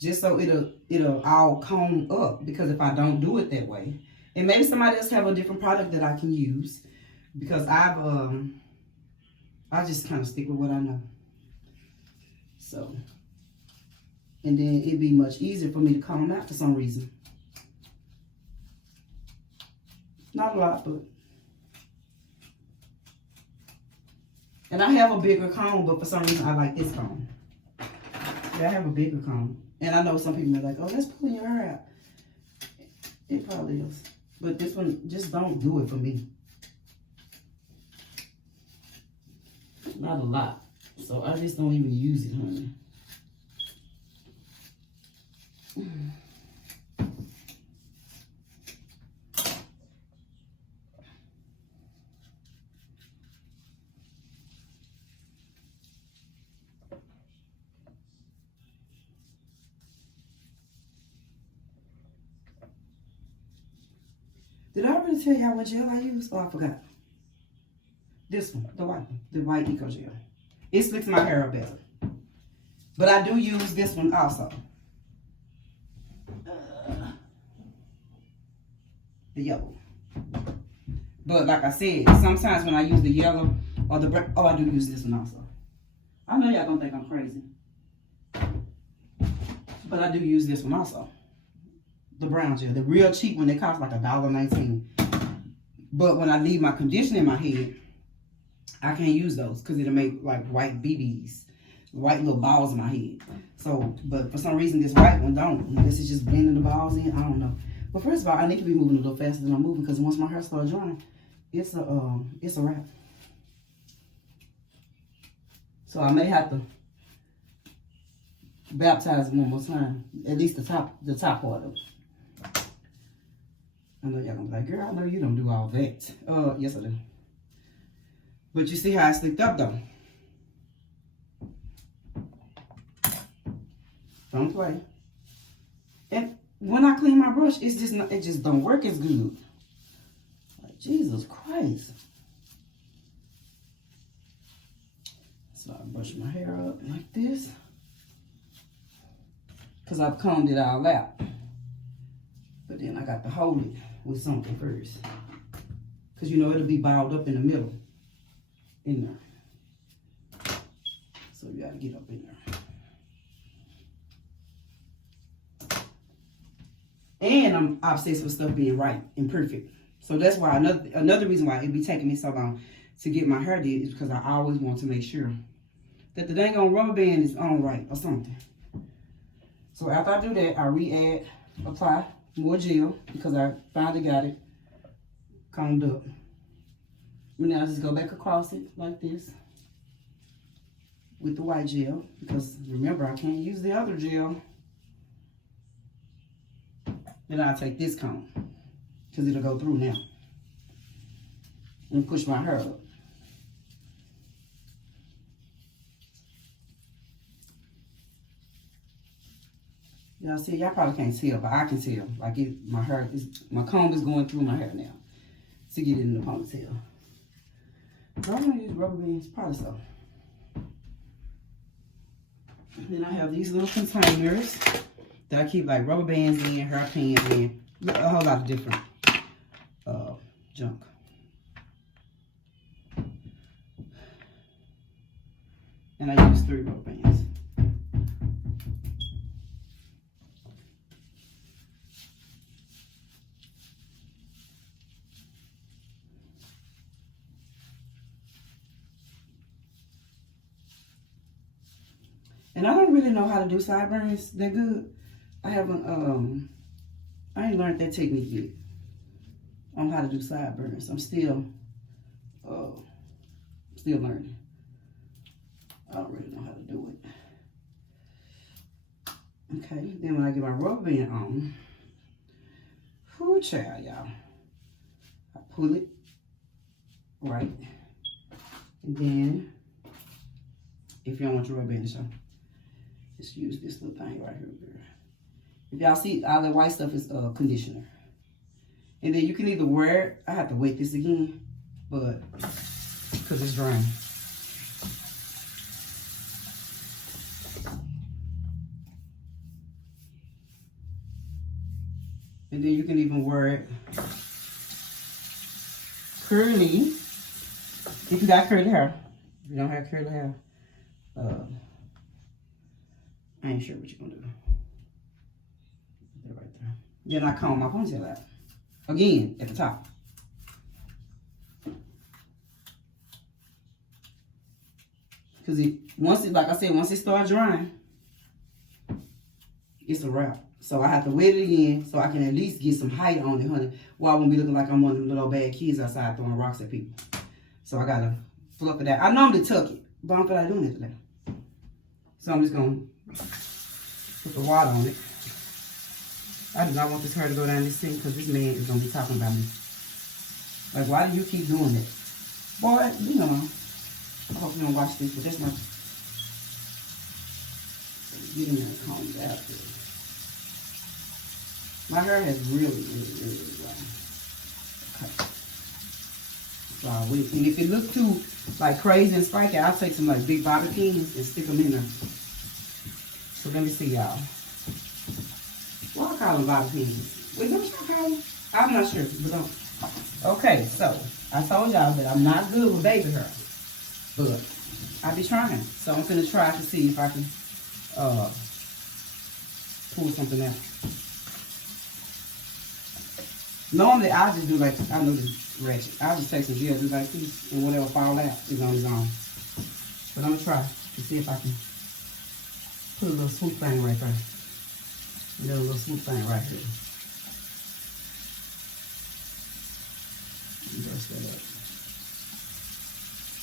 Just so it'll all comb up. Because if I don't do it that way, and maybe somebody else have a different product that I can use. Because I just kind of stick with what I know. So, and then it'd be much easier for me to comb out for some reason. Not a lot, but. And I have a bigger comb, but for some reason I like this comb. Yeah, I have a bigger comb. And I know some people are like, oh, that's pulling your hair out. It probably is. But this one, just don't do it for me. Not a lot. So I just don't even use it, honey. Did I already tell y'all what gel I use? Oh, I forgot. This one, the white Eco Gel. It slicks my hair up better. But I do use this one also. The yellow. But like I said, sometimes when I use the yellow or the I do use this one also. I know y'all gonna think I'm crazy. But I do use this one also. The brown gel. The real cheap one, they cost like $1.19. But when I leave my conditioner in my head, I can't use those because it'll make like white BBs, white little balls in my head. So, but for some reason this white one don't. This is just blending the balls in. I don't know. But first of all, I need to be moving a little faster than I'm moving because once my hair starts drying, it's a wrap. So I may have to baptize it one more time, at least the top part of it. I know y'all gonna be like, girl, I know you don't do all that. Yes I do. But you see how I slicked up though. Don't play. And when I clean my brush, it just don't work as good. Like Jesus Christ. So I brush my hair up like this. Because I've combed it all out. But then got to hold it with something first. Because, you know, it'll be balled up in the middle. In there. So you got to get up in there. And I'm obsessed with stuff being right and perfect. So that's why another reason why it be taking me so long to get my hair did is because I always want to make sure that the dang on rubber band is on right or something. So after I do that, I apply more gel because I finally got it combed up. And now I just go back across it like this with the white gel because remember I can't use the other gel. Then I'll take this comb because it'll go through now and push my hair up. Y'all see, y'all probably can't tell, but I can tell. Like my comb is going through my hair now to get it in the ponytail. So I'm gonna use rubber bands, probably so. And then I have these little containers that I keep like rubber bands in, hairpins in, a whole lot of different junk. And I use 3 rubber bands. And I don't really know how to do sideburns that good. I haven't, I ain't learned that technique yet on how to do sideburns. I'm still learning. I don't really know how to do it. Okay, then when I get my rubber band on, whoo child, y'all. I pull it right. And then, if you don't want your rubber band to show, just use this little thing right here, girl. If y'all see, all the white stuff is conditioner. And then you can either wear it. I have to wet this again, but because it's drying. And then you can even wear it curly. If you got curly hair. If you don't have curly hair, I ain't sure what you're gonna do. Put that right there. Then I comb my ponytail out. Again, at the top. Because once it starts drying, it's a wrap. So I have to wet it again so I can at least get some height on it, honey. While I won't be looking like I'm one of them little bad kids outside throwing rocks at people. So I gotta fluff it out. I normally tuck it, but I don't feel like doing it today. So I'm just gonna put the water on it. I do not want this hair to go down this thing because this man is gonna be talking about me. Like, why do you keep doing that? Boy, you know, I hope you don't watch this, but that's my getting there and calm it out there. My hair has really dry. Okay. So and if it looks too like crazy and spiky, I'll take some like big bobby pins and stick them in there. So let me see y'all. What I call them bobby pins? Wait, what y'all call them? I'm not sure, but don't. Okay, so I told y'all that I'm not good with baby hair, but I be trying. So I'm gonna try to see if I can pull something out. Normally I just do like, I know this ratchet. I'll just take some gel, do like this, and whatever fall out is on its own. But I'm gonna try to see if I can put a little swoop thing right there. A little swoop thing right here. Brush that up.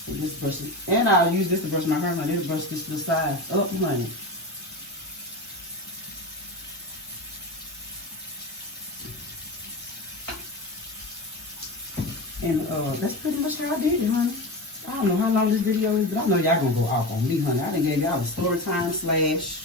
And this brush, and I'll use this to brush my hair, honey. It'll brush this to the side up, honey. And that's pretty much how I did it, honey. I don't know how long this video is, but I know y'all gonna go off on me, honey. I done gave y'all the story time slash.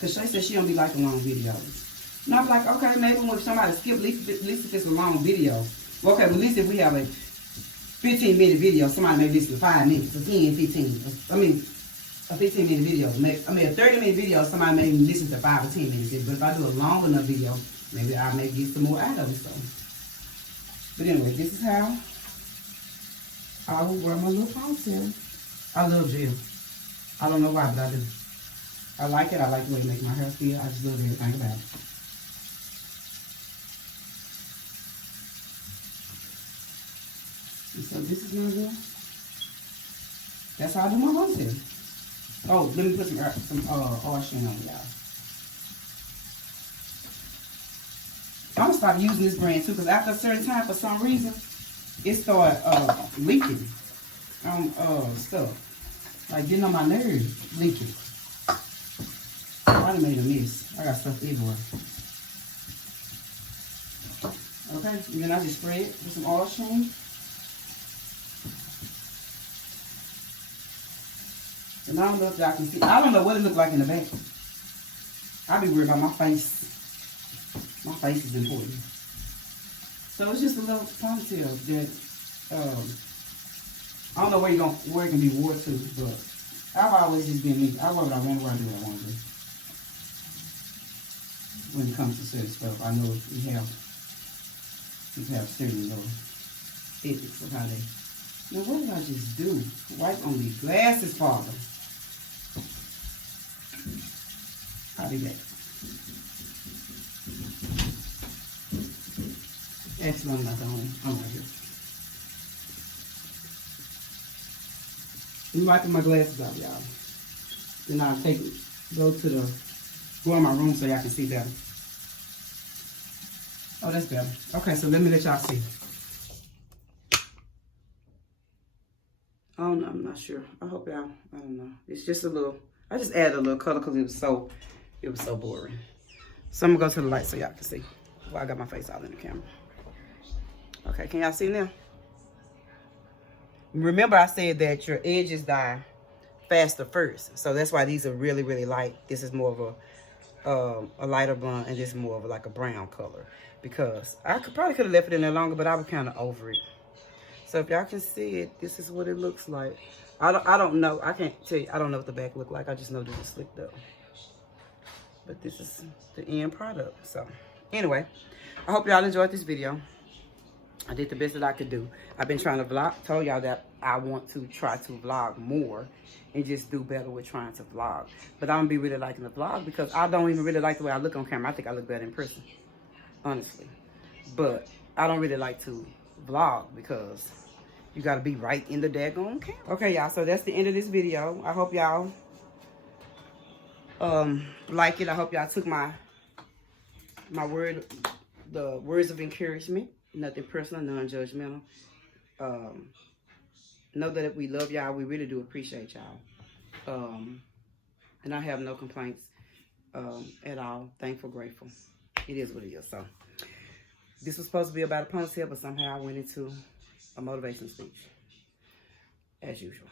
Cause Shae said she don't be liking long videos. And I'm like, okay, maybe when somebody skip, at least if it's a long video. Well, okay, well, at least if we have a 15-minute video, somebody may listen to 5 minutes, or 10, 15. I mean, a 15-minute video. I mean, a 30-minute video, somebody may listen to 5 or 10 minutes. But if I do a long enough video, maybe I may get some more out of it. So, but anyway, this is how I will wear my little ponytail. I love gel. I don't know why, but I do. I like it. I like the way it makes my hair feel. I just love everything about it. And so this is my little. That's how I do my ponytail. Oh, let me put some oil sheen on y'all. I'm gonna stop using this brand too, because after a certain time, for some reason, it started leaking on stuff. Like getting on my nerves, leaking. I done made a mess. I got stuff everywhere. Okay, and then I just spray it with some oil sheen. And I don't know if y'all can see. I don't know what it looks like in the back. I be worried about my face. My face is important. So it's just a little ponytail that I don't know where it can be wore to, but I've always just been me. I wear what I want, where I do what I want to do. When it comes to certain stuff, I know we have certain little ethics of how they. Now what did I just do? Wipe on these glasses, Father. I'll be back. Actually, I'm not the only. I'm right here. I'm wiping my glasses out, y'all. Then I'll go in my room so y'all can see better. Oh, that's better. Okay, so let me let y'all see. Oh, no, I'm not sure. I hope y'all, I don't know. It's just a little, I just added a little color because it was so boring. So I'm gonna go to the light so y'all can see. Well, I got my face all in the camera. Okay, can y'all see now? Remember I said that your edges die faster first. So that's why these are really, really light. This is more of a lighter blonde, and this is more of like a brown color. Because I probably could have left it in there longer, but I was kind of over it. So if y'all can see it, this is what it looks like. I don't know. I can't tell you. I don't know what the back look like. I just know that it's slicked up. But this is the end product. So anyway, I hope y'all enjoyed this video. I did the best that I could do. I've been trying to vlog. Told y'all that I want to try to vlog more and just do better with trying to vlog. But I don't be really liking the vlog because I don't even really like the way I look on camera. I think I look better in person, honestly. But I don't really like to vlog because you got to be right in the daggone camera. Okay, y'all. So that's the end of this video. I hope y'all like it. I hope y'all took the words of encouragement. Nothing personal, non-judgmental. Know that if we love y'all, we really do appreciate y'all. And I have no complaints at all. Thankful, grateful. It is what it is. So this was supposed to be about a ponytail, but somehow I went into a motivation speech, as usual.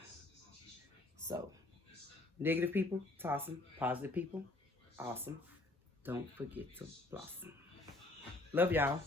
So negative people, toss them. Positive people, awesome. Don't forget to blossom. Love y'all.